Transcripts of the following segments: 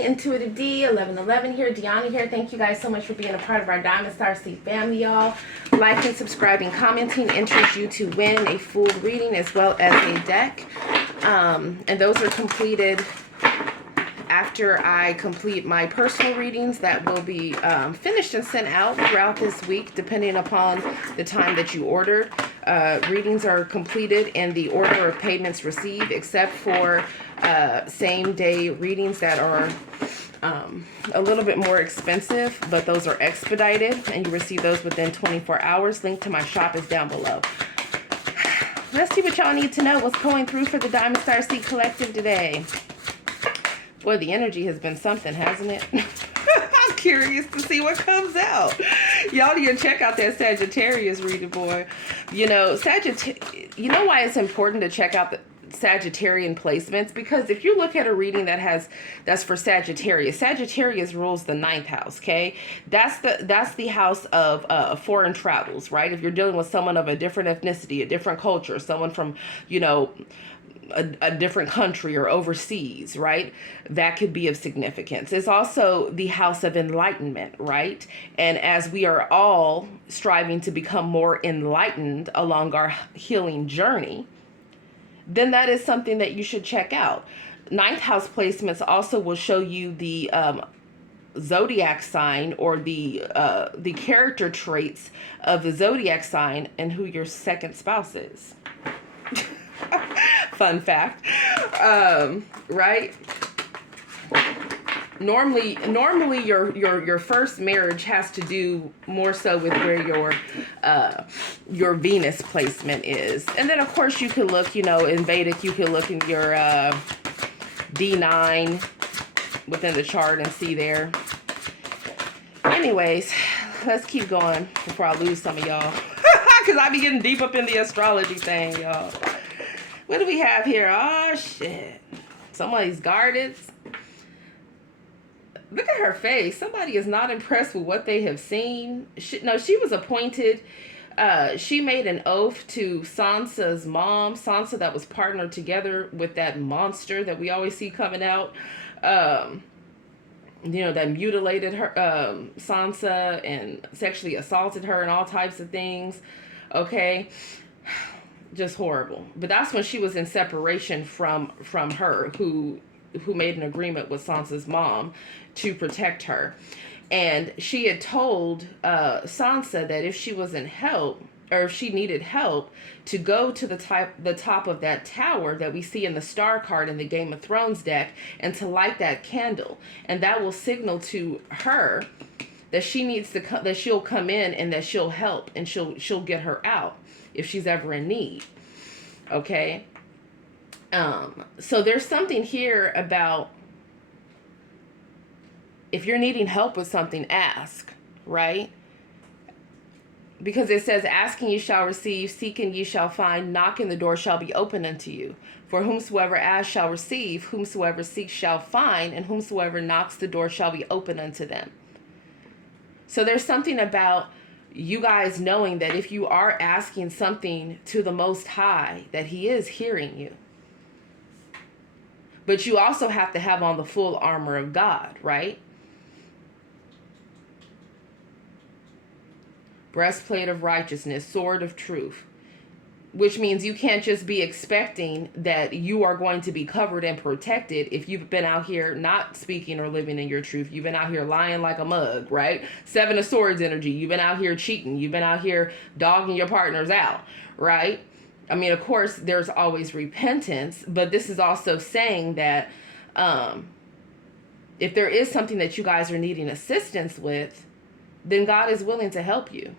Intuitive D 1111 here, Dionna here. Thank you guys so much for being a part of our Diamond Star Seed family, y'all. Liking, subscribing, commenting enters you to win a full reading as well as a deck. And those are completed after I complete my personal readings that will be finished and sent out throughout this week, depending upon the time that you ordered. Readings are completed in the order of payments received, except for same day readings that are a little bit more expensive, but those are expedited and you receive those within 24 hours. Link to my shop is down below. Let's see what y'all need to know. What's going through for the Diamond Star Seed Collective today? Boy, the energy has been something, hasn't it? I'm curious to see what comes out. Y'all need to check out that Sagittarius reading, boy. You know, you know why it's important to check out the Sagittarian placements? Because if you look at a reading that's for Sagittarius, Sagittarius rules the 9th house, okay? That's the house of foreign travels, right? If you're dealing with someone of a different ethnicity, a different culture, someone from, you know, a different country or overseas, right? That could be of significance. It's also the house of enlightenment, right? And as we are all striving to become more enlightened along our healing journey, then that is something that you should check out. 9th house placements also will show you the Zodiac sign or the character traits of the Zodiac sign and who your second spouse is. Fun fact. Right? Normally your first marriage has to do more so with where your Venus placement is. And then of course you can look, you know, in Vedic you can look in your D9 within the chart and see there. Anyways, let's keep going before I lose some of y'all. Because I be getting deep up in the astrology thing, y'all. What do we have here? Oh, shit. Somebody's guarded. Look at her face. Somebody is not impressed with what they have seen. She was appointed. She made an oath to Sansa's mom. Sansa that was partnered together with that monster that we always see coming out. You know, that mutilated her, Sansa, and sexually assaulted her and all types of things. Okay. Just horrible. But that's when she was in separation from her, who made an agreement with Sansa's mom to protect her. And she had told Sansa that if she was in help, or if she needed help, to go to the top of that tower that we see in the star card in the Game of Thrones deck, and to light that candle. And that will signal to her that she needs to that she'll come in and that she'll help and she'll get her out if she's ever in need. Okay. So there's something here about if you're needing help with something, ask, right? Because it says, asking you shall receive, seeking you shall find, knocking the door shall be open unto you. For whomsoever asks shall receive, whomsoever seeks shall find, and whomsoever knocks the door shall be open unto them. So there's something about you guys knowing that if you are asking something to the Most High, that He is hearing you. But you also have to have on the full armor of God, right? Breastplate of righteousness, sword of truth. Which means you can't just be expecting that you are going to be covered and protected if you've been out here not speaking or living in your truth. You've been out here lying like a mug, right? 7 of Swords energy. You've been out here cheating. You've been out here dogging your partners out, right? I mean, of course, there's always repentance, but this is also saying that if there is something that you guys are needing assistance with, then God is willing to help you.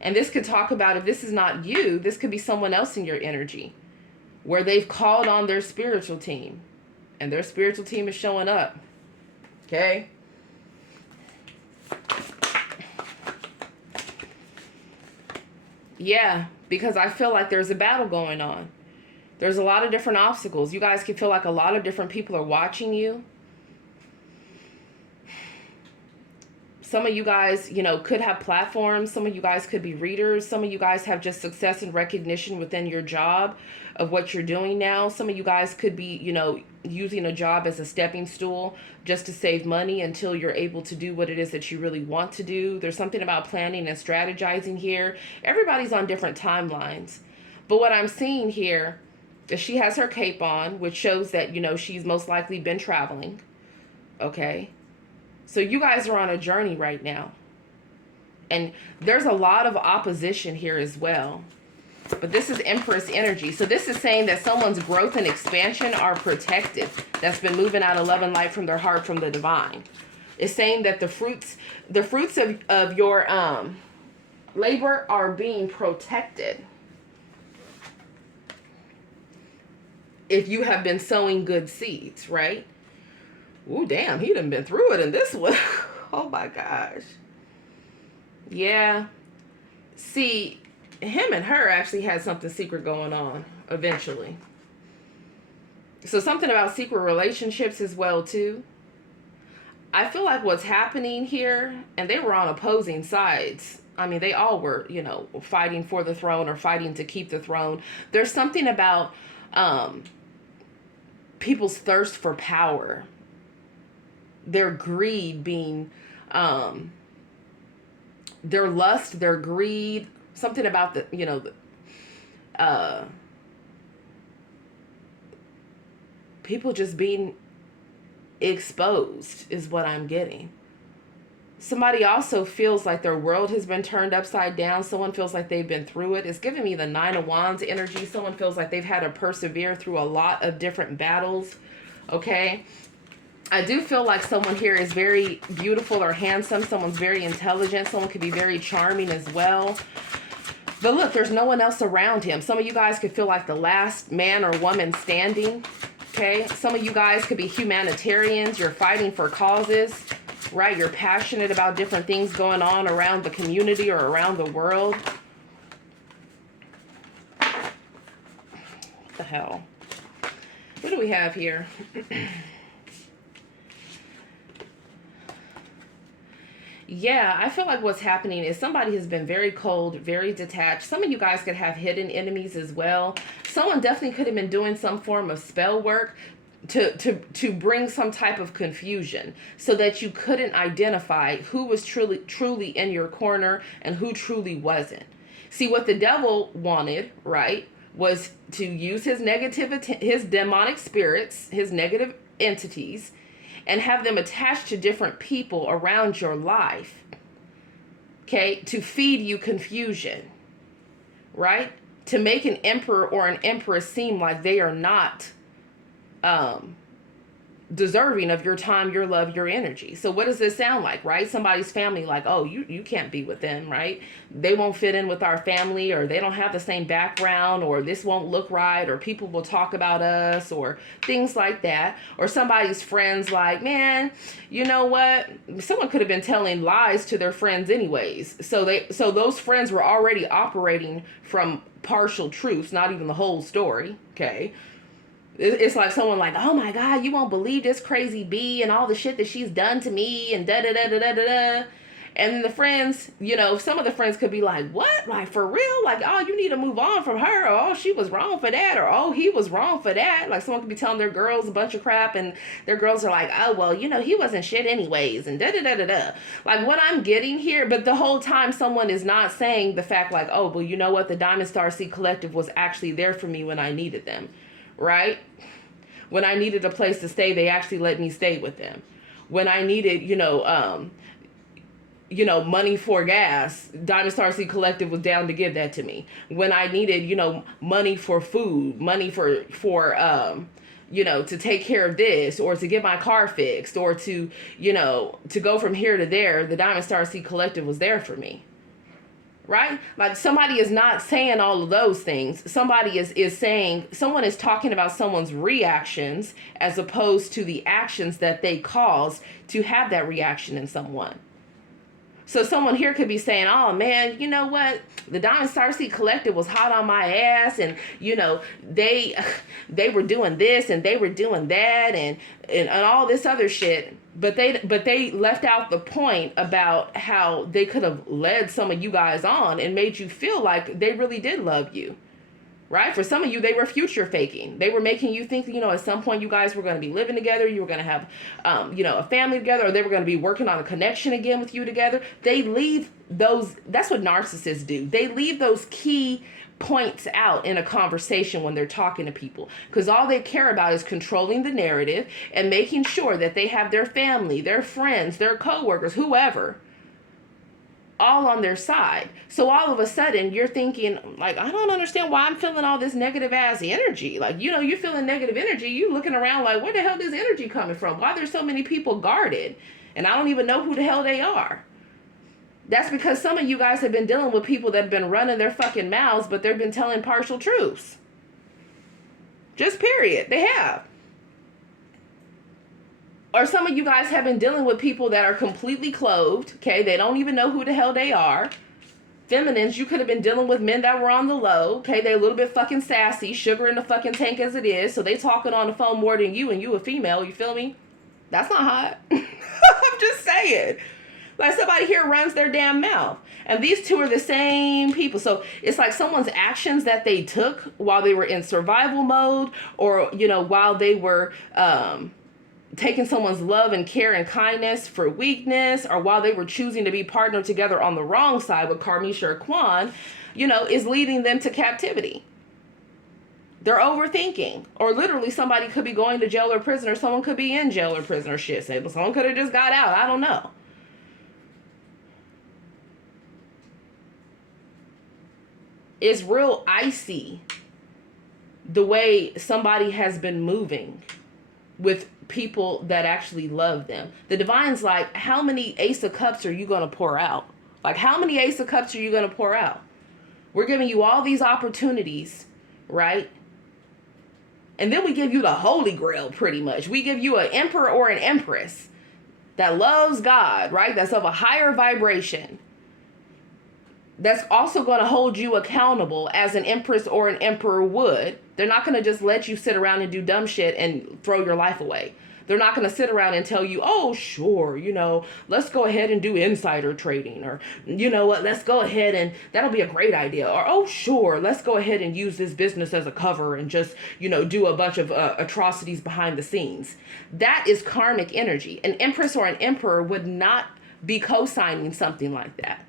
And this could talk about, if this is not you, this could be someone else in your energy where they've called on their spiritual team and their spiritual team is showing up. Okay. Yeah, because I feel like there's a battle going on. There's a lot of different obstacles. You guys can feel like a lot of different people are watching you. Some of you guys, you know, could have platforms. Some of you guys could be readers. Some of you guys have just success and recognition within your job of what you're doing now. Some of you guys could be, you know, using a job as a stepping stool just to save money until you're able to do what it is that you really want to do. There's something about planning and strategizing here. Everybody's on different timelines. But what I'm seeing here is she has her cape on, which shows that, you know, she's most likely been traveling. Okay. So you guys are on a journey right now. And there's a lot of opposition here as well. But this is Empress energy. So this is saying that someone's growth and expansion are protected. That's been moving out of love and light from their heart, from the divine. It's saying that the fruits of your labor are being protected. If you have been sowing good seeds, right? Ooh, damn, he done been through it in this one. Oh my gosh. Yeah. See, him and her actually had something secret going on eventually. So something about secret relationships as well too. I feel like what's happening here, and they were on opposing sides. I mean, they all were, you know, fighting for the throne or fighting to keep the throne. There's something about people's thirst for power. Their greed being, their lust, their greed, something about the, you know, people just being exposed is what I'm getting. Somebody also feels like their world has been turned upside down. Someone feels like they've been through it. It's giving me the 9 of Wands energy. Someone feels like they've had to persevere through a lot of different battles. Okay. I do feel like someone here is very beautiful or handsome. Someone's very intelligent. Someone could be very charming as well. But look, there's no one else around him. Some of you guys could feel like the last man or woman standing. Okay. Some of you guys could be humanitarians. You're fighting for causes, right? You're passionate about different things going on around the community or around the world. What the hell? What do we have here? Yeah, I feel like what's happening is somebody has been very cold, very detached. Some of you guys could have hidden enemies as well. Someone definitely could have been doing some form of spell work to bring some type of confusion so that you couldn't identify who was truly in your corner and who truly wasn't. See, what the devil wanted, right, was to use his negativity, his demonic spirits, his negative entities, and have them attached to different people around your life, okay, to feed you confusion, right? To make an emperor or an empress seem like they are not deserving of your time, your love, your energy. So what does this sound like, right? Somebody's family like, oh, you can't be with them, right? They won't fit in with our family, or they don't have the same background, or this won't look right, or people will talk about us, or things like that. Or somebody's friends like, man, you know what? Someone could have been telling lies to their friends anyways. So those friends were already operating from partial truths, not even the whole story, okay? It's like someone like, oh my God, you won't believe this crazy bee and all the shit that she's done to me and da-da-da-da-da-da-da. And the friends, you know, some of the friends could be like, what? Like, for real? Like, oh, you need to move on from her. Or, oh, she was wrong for that. Or, oh, he was wrong for that. Like, someone could be telling their girls a bunch of crap and their girls are like, oh, well, you know, he wasn't shit anyways. And da-da-da-da-da. Like, what I'm getting here, but the whole time someone is not saying the fact like, oh, well, you know what? The Diamond Star Sea Collective was actually there for me when I needed them. Right? When I needed a place to stay, they actually let me stay with them. When I needed, money for gas, Diamond Star Sea Collective was down to give that to me. When I needed, money for food, money for to take care of this, or to get my car fixed, or to go from here to there, the Diamond Star Sea Collective was there for me. Right? Like, somebody is not saying all of those things. Somebody is saying, someone is talking about someone's reactions as opposed to the actions that they cause to have that reaction in someone. So someone here could be saying, oh man, you know what? The Diamond Starseed Collective was hot on my ass, and you know, they were doing this and they were doing that and all this other shit. But they left out the point about how they could have led some of you guys on and made you feel like they really did love you. Right? For some of you, they were future faking. They were making you think, you know, at some point you guys were going to be living together. You were going to have, you know, a family together, or they were going to be working on a connection again with you together. They leave those, that's what narcissists do. They leave those key points out in a conversation when they're talking to people, because all they care about is controlling the narrative and making sure that they have their family, their friends, their coworkers, whoever, all on their side. So all of a sudden you're thinking like, I don't understand why I'm feeling all this negative ass energy. Like, you know, you're feeling negative energy. You looking around like, where the hell is this energy coming from? Why there's so many people guarded? And I don't even know who the hell they are. That's because some of you guys have been dealing with people that have been running their fucking mouths, but they've been telling partial truths. Just period. They have. Or some of you guys have been dealing with people that are completely clothed, okay? They don't even know who the hell they are. Feminines, you could have been dealing with men that were on the low, okay? They're a little bit fucking sassy, sugar in the fucking tank as it is, so they talking on the phone more than you, and you a female, you feel me? That's not hot. I'm just saying. Like, somebody here runs their damn mouth. And these two are the same people. So it's like someone's actions that they took while they were in survival mode, or, you know, while they were taking someone's love and care and kindness for weakness, or while they were choosing to be partnered together on the wrong side with Karmisha or Kwan, you know, is leading them to captivity. They're overthinking. Or literally somebody could be going to jail or prison, or someone could be in jail or prison or shit. Someone could have just got out. I don't know. It's real icy the way somebody has been moving with people that actually love them. The Divine's like, how many Ace of Cups are you going to pour out? Like, how many Ace of Cups are you going to pour out? We're giving you all these opportunities, right? And then we give you the Holy Grail, pretty much. We give you an emperor or an empress that loves God, right? That's of a higher vibration. That's also going to hold you accountable as an empress or an emperor would. They're not going to just let you sit around and do dumb shit and throw your life away. They're not going to sit around and tell you, oh, sure, you know, let's go ahead and do insider trading, or, you know what, let's go ahead and that'll be a great idea. Or, oh, sure, let's go ahead and use this business as a cover and just, you know, do a bunch of atrocities behind the scenes. That is karmic energy. An empress or an emperor would not be co-signing something like that.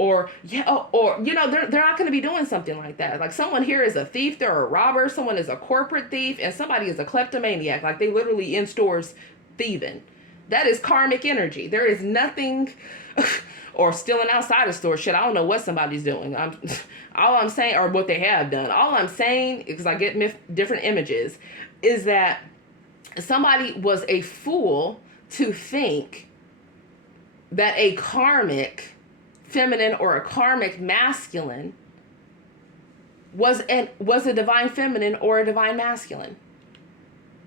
Or, yeah, or, you know, they're not going to be doing something like that. Like, someone here is a thief, they're a robber, someone is a corporate thief, and somebody is a kleptomaniac. Like, they literally in stores thieving. That is karmic energy. There is nothing, or stealing outside of store shit. I don't know what somebody's doing. All I'm saying, or what they have done. All I'm saying, because I get different images, is that somebody was a fool to think that a karmic feminine or a karmic masculine was a divine feminine or a divine masculine.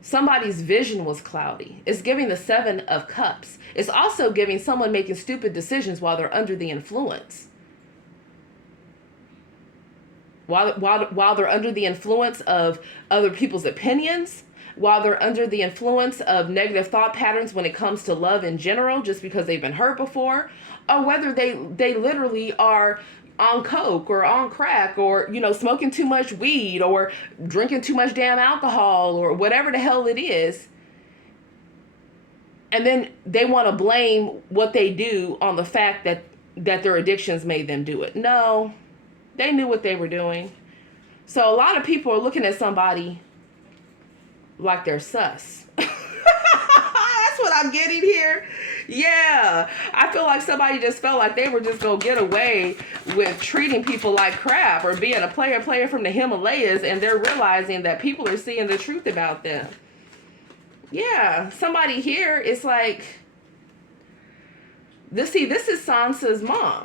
Somebody's vision was cloudy. It's giving the 7 of Cups. It's also giving someone making stupid decisions while they're under the influence. While they're under the influence of other people's opinions, while they're under the influence of negative thought patterns when it comes to love in general, just because they've been hurt before, or whether they literally are on coke or on crack, or, you know, smoking too much weed, or drinking too much damn alcohol, or whatever the hell it is. And then they want to blame what they do on the fact that their addictions made them do it. No, they knew what they were doing. So a lot of people are looking at somebody like they're sus. That's what I'm getting here. Yeah, I feel like somebody just felt like they were just gonna get away with treating people like crap, or being a player from the Himalayas, and they're realizing that people are seeing the truth about them. Yeah, somebody here is like, this is Sansa's mom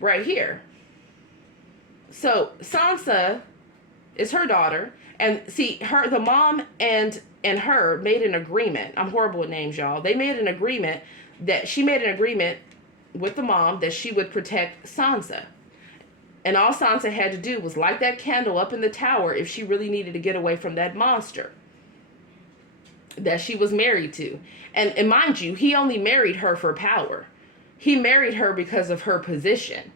right here. So Sansa is her daughter, and see, the mom and her made an agreement. I'm horrible with names, y'all. They made an agreement that she made an agreement with the mom that she would protect Sansa. And all Sansa had to do was light that candle up in the tower if she really needed to get away from that monster that she was married to. And mind you, he only married her for power. He married her because of her position.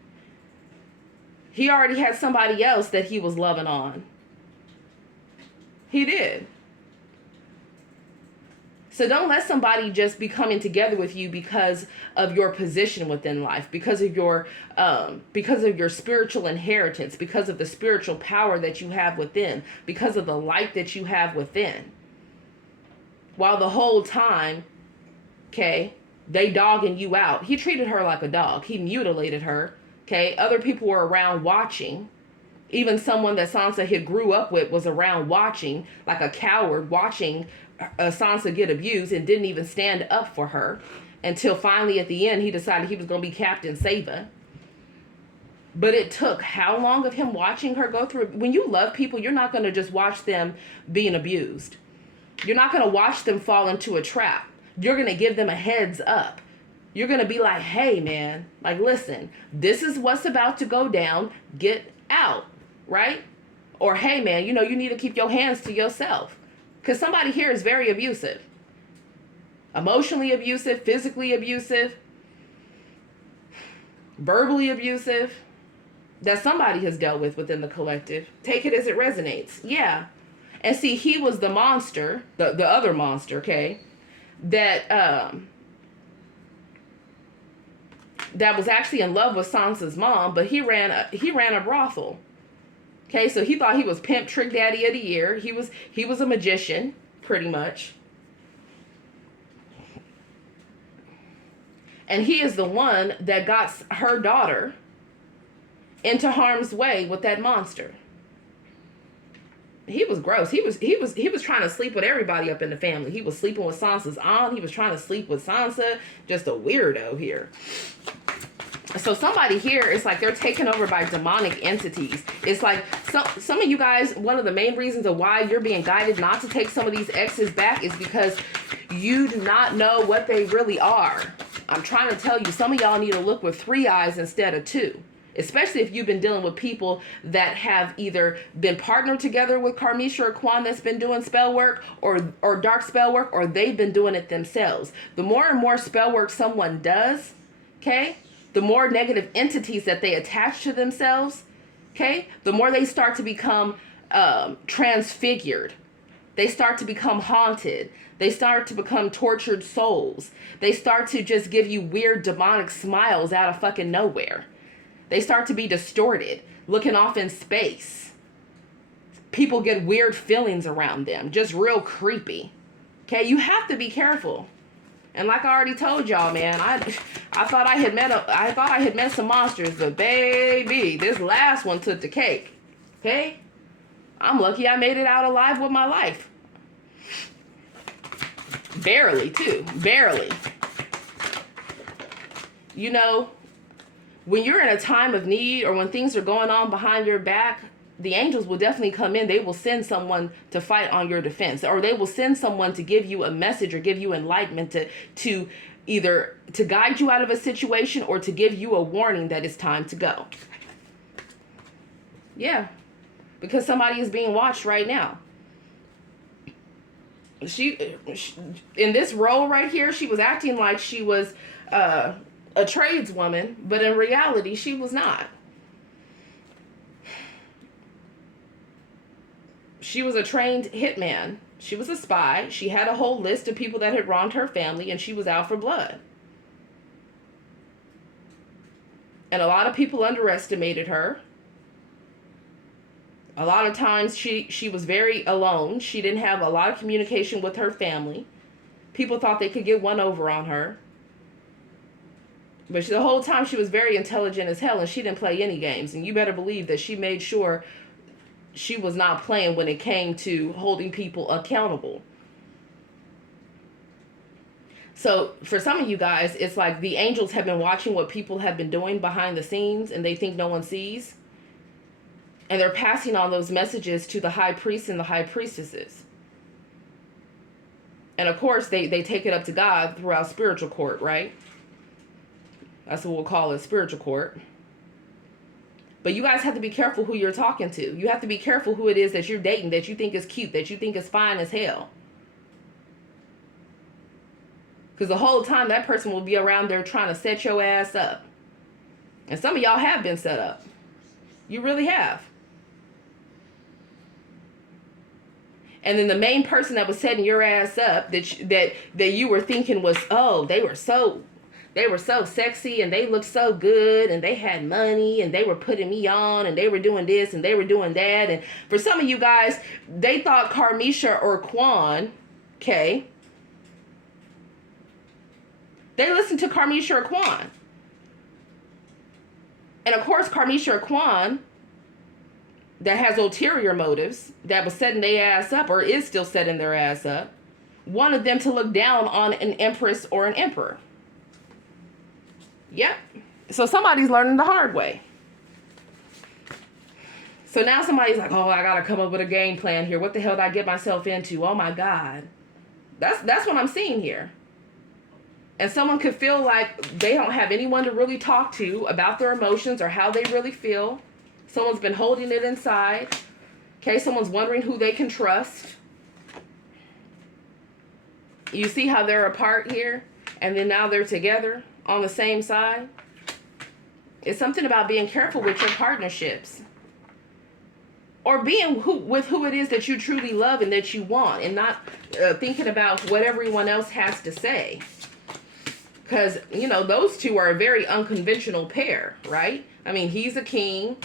He already had somebody else that he was loving on. He did. So don't let somebody just be coming together with you because of your position within life, because of your spiritual inheritance, because of the spiritual power that you have within, because of the light that you have within. While the whole time, okay, they dogging you out. He treated her like a dog. He mutilated her. Okay, other people were around watching. Even someone that Sansa had grew up with was around watching, like a coward, watching Sansa get abused, and didn't even stand up for her until finally at the end he decided he was going to be Captain Saver. But it took how long of him watching her go through? When you love people, you're not going to just watch them being abused. You're not going to watch them fall into a trap. You're going to give them a heads up. You're going to be like, hey, man, like, listen, this is what's about to go down. Get out, right? Or, hey, man, you know, you need to keep your hands to yourself. Because somebody here is very abusive. Emotionally abusive, physically abusive, verbally abusive. That somebody has dealt with within the collective. Take it as it resonates. Yeah. And see, he was the monster, the other monster, okay, that was actually in love with Sansa's mom, but he ran a brothel. Okay, so he thought he was pimp trick daddy of the year. He was a magician, pretty much. And he is the one that got her daughter into harm's way with that monster. He was gross. He was trying to sleep with everybody up in the family. He was sleeping with Sansa's aunt. He was trying to sleep with Sansa. Just a weirdo here. So somebody here, it's like they're taken over by demonic entities. It's like some of you guys, one of the main reasons of why you're being guided not to take some of these exes back is because you do not know what they really are. I'm trying to tell you, some of y'all need to look with 3 eyes instead of 2. Especially if you've been dealing with people that have either been partnered together with Karmic or Quan that's been doing spell work or dark spell work, or they've been doing it themselves. The more and more spell work someone does, okay, the more negative entities that they attach to themselves, okay, the more they start to become transfigured. They start to become haunted. They start to become tortured souls. They start to just give you weird demonic smiles out of fucking nowhere. They start to be distorted, looking off in space. People get weird feelings around them, just real creepy. Okay, you have to be careful. And like I already told y'all, man, I thought I had met some monsters, but baby, this last one took the cake. Okay, I'm lucky I made it out alive with my life. Barely, too, barely. You know, when you're in a time of need or when things are going on behind your back, the angels will definitely come in. They will send someone to fight on your defense, or they will send someone to give you a message or give you enlightenment to either to guide you out of a situation or to give you a warning that it's time to go. Yeah, because somebody is being watched right now. She in this role right here, she was acting like she was a tradeswoman, but in reality, she was not. She was a trained hitman. She was a spy. She had a whole list of people that had wronged her family, and she was out for blood. And a lot of people underestimated her. A lot of times she was very alone. She didn't have a lot of communication with her family. People thought they could get one over on her. But the whole time she was very intelligent as hell, and she didn't play any games. And you better believe that she made sure she was not playing when it came to holding people accountable. So for some of you guys, it's like the angels have been watching what people have been doing behind the scenes, and they think no one sees. And they're passing on those messages to the high priests and the high priestesses. And of course, they take it up to God throughout spiritual court, right? That's what we'll call it, spiritual court. But you guys have to be careful who you're talking to. You have to be careful who it is that you're dating, that you think is cute, that you think is fine as hell. Because the whole time that person will be around there trying to set your ass up. And some of y'all have been set up. You really have. And then the main person that was setting your ass up that you were thinking was, oh, they were so sexy and they looked so good and they had money and they were putting me on and they were doing this and they were doing that. And for some of you guys, they thought Karmisha or Quan, okay, they listened to Karmisha or Quan. And of course, Karmisha or Quan, that has ulterior motives, that was setting their ass up or is still setting their ass up, wanted them to look down on an empress or an emperor. Yep. So somebody's learning the hard way. So now somebody's like, oh, I got to come up with a game plan here. What the hell did I get myself into? Oh my God. That's what I'm seeing here. And someone could feel like they don't have anyone to really talk to about their emotions or how they really feel. Someone's been holding it inside. Okay, someone's wondering who they can trust. You see how they're apart here? And then now they're together on the same side. It's something about being careful with your partnerships. Or being with who it is that you truly love and that you want. And not thinking about what everyone else has to say. Because, you know, those two are a very unconventional pair, right? I mean, he's a king.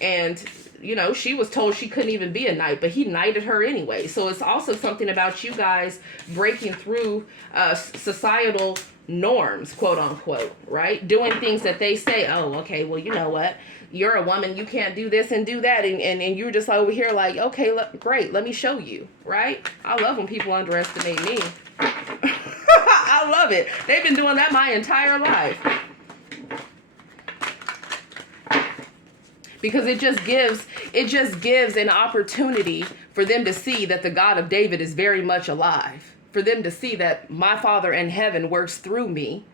And, you know, she was told she couldn't even be a knight. But he knighted her anyway. So it's also something about you guys breaking through societal norms, quote unquote, right? Doing things that they say, oh, okay, well, you know what? You're a woman, you can't do this and do that. And you're just over here like, okay, great, let me show you, right? I love when people underestimate me. I love it. They've been doing that my entire life. Because it just gives an opportunity for them to see that the God of David is very much alive. For them to see that my Father in heaven works through me.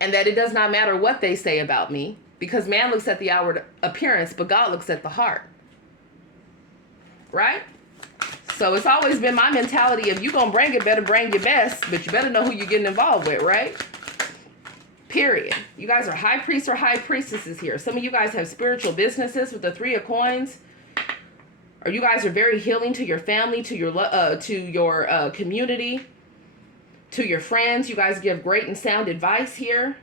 And that it does not matter what they say about me. Because man looks at the outward appearance, but God looks at the heart. Right? So it's always been my mentality of you gonna bring it, better bring your best, but you better know who you're getting involved with, right? Period. You guys are high priests or high priestesses here. Some of you guys have spiritual businesses with the 3 of coins. Or you guys are very healing to your family, to your community, to your friends. You guys give great and sound advice here.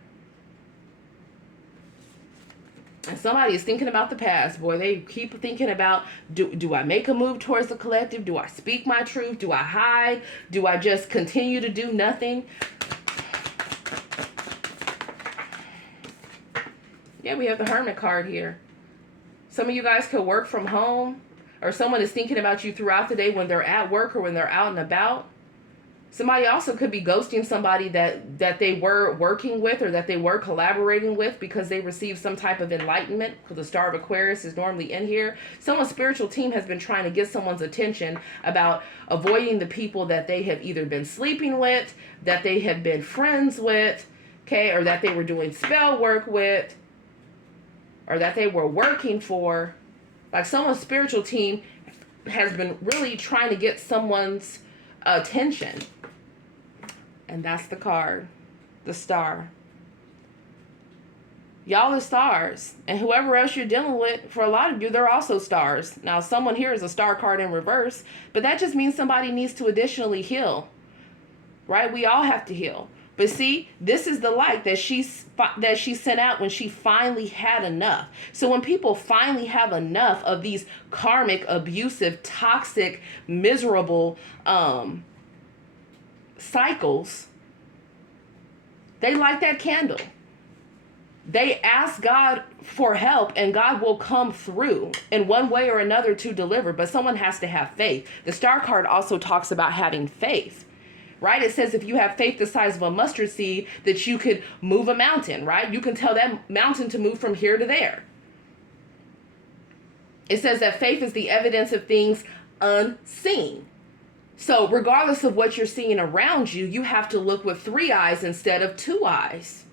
And somebody is thinking about the past. Boy, they keep thinking about, do I make a move towards the collective? Do I speak my truth? Do I hide? Do I just continue to do nothing? Yeah, we have the Hermit card here. Some of you guys could work from home. Or someone is thinking about you throughout the day when they're at work or when they're out and about. Somebody also could be ghosting somebody that they were working with or that they were collaborating with because they received some type of enlightenment. Because the Star of Aquarius is normally in here. Someone's spiritual team has been trying to get someone's attention about avoiding the people that they have either been sleeping with, that they have been friends with, okay, or that they were doing spell work with, or that they were working for. Like someone's spiritual team has been really trying to get someone's attention. And that's the card. The Star. Y'all are stars. And whoever else you're dealing with, for a lot of you, they're also stars. Now, someone here is a star card in reverse. But that just means somebody needs to additionally heal. Right? We all have to heal. But see, this is the light that she sent out when she finally had enough. So when people finally have enough of these karmic, abusive, toxic, miserable cycles, they light that candle. They ask God for help and God will come through in one way or another to deliver. But someone has to have faith. The Star card also talks about having faith. Right? It says if you have faith the size of a mustard seed, that you could move a mountain, right? You can tell that mountain to move from here to there. It says that faith is the evidence of things unseen. So regardless of what you're seeing around you, you have to look with 3 eyes instead of 2 eyes.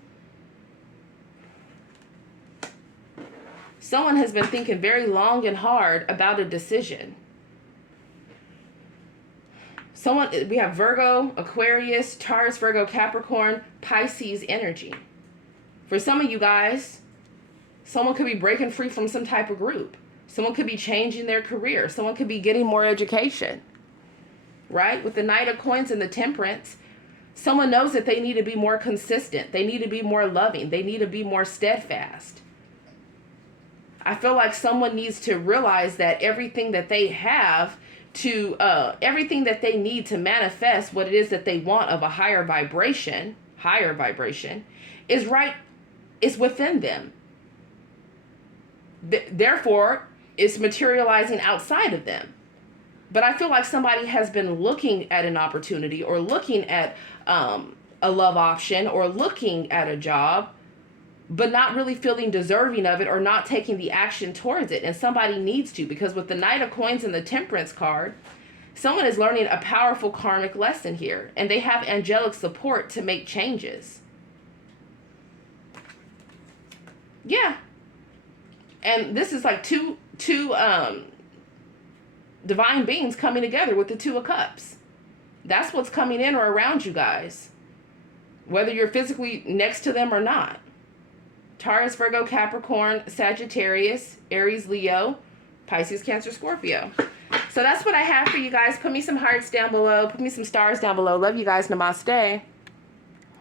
Someone has been thinking very long and hard about a decision. We have Virgo, Aquarius, Taurus, Virgo, Capricorn, Pisces energy. For some of you guys, someone could be breaking free from some type of group. Someone could be changing their career. Someone could be getting more education. Right? With the Knight of Coins and the Temperance, someone knows that they need to be more consistent. They need to be more loving. They need to be more steadfast. I feel like someone needs to realize that everything that they have everything that they need to manifest what it is that they want of a higher vibration, is within them. Therefore, it's materializing outside of them. But I feel like somebody has been looking at an opportunity or looking at a love option or looking at a job, but not really feeling deserving of it or not taking the action towards it. And somebody needs to, because with the Knight of Coins and the Temperance card, someone is learning a powerful karmic lesson here. And they have angelic support to make changes. Yeah. And this is like two divine beings coming together with the 2 of Cups. That's what's coming in or around you guys, whether you're physically next to them or not. Taurus, Virgo, Capricorn, Sagittarius, Aries, Leo, Pisces, Cancer, Scorpio. So that's what I have for you guys. Put me some hearts down below. Put me some stars down below. Love you guys. Namaste.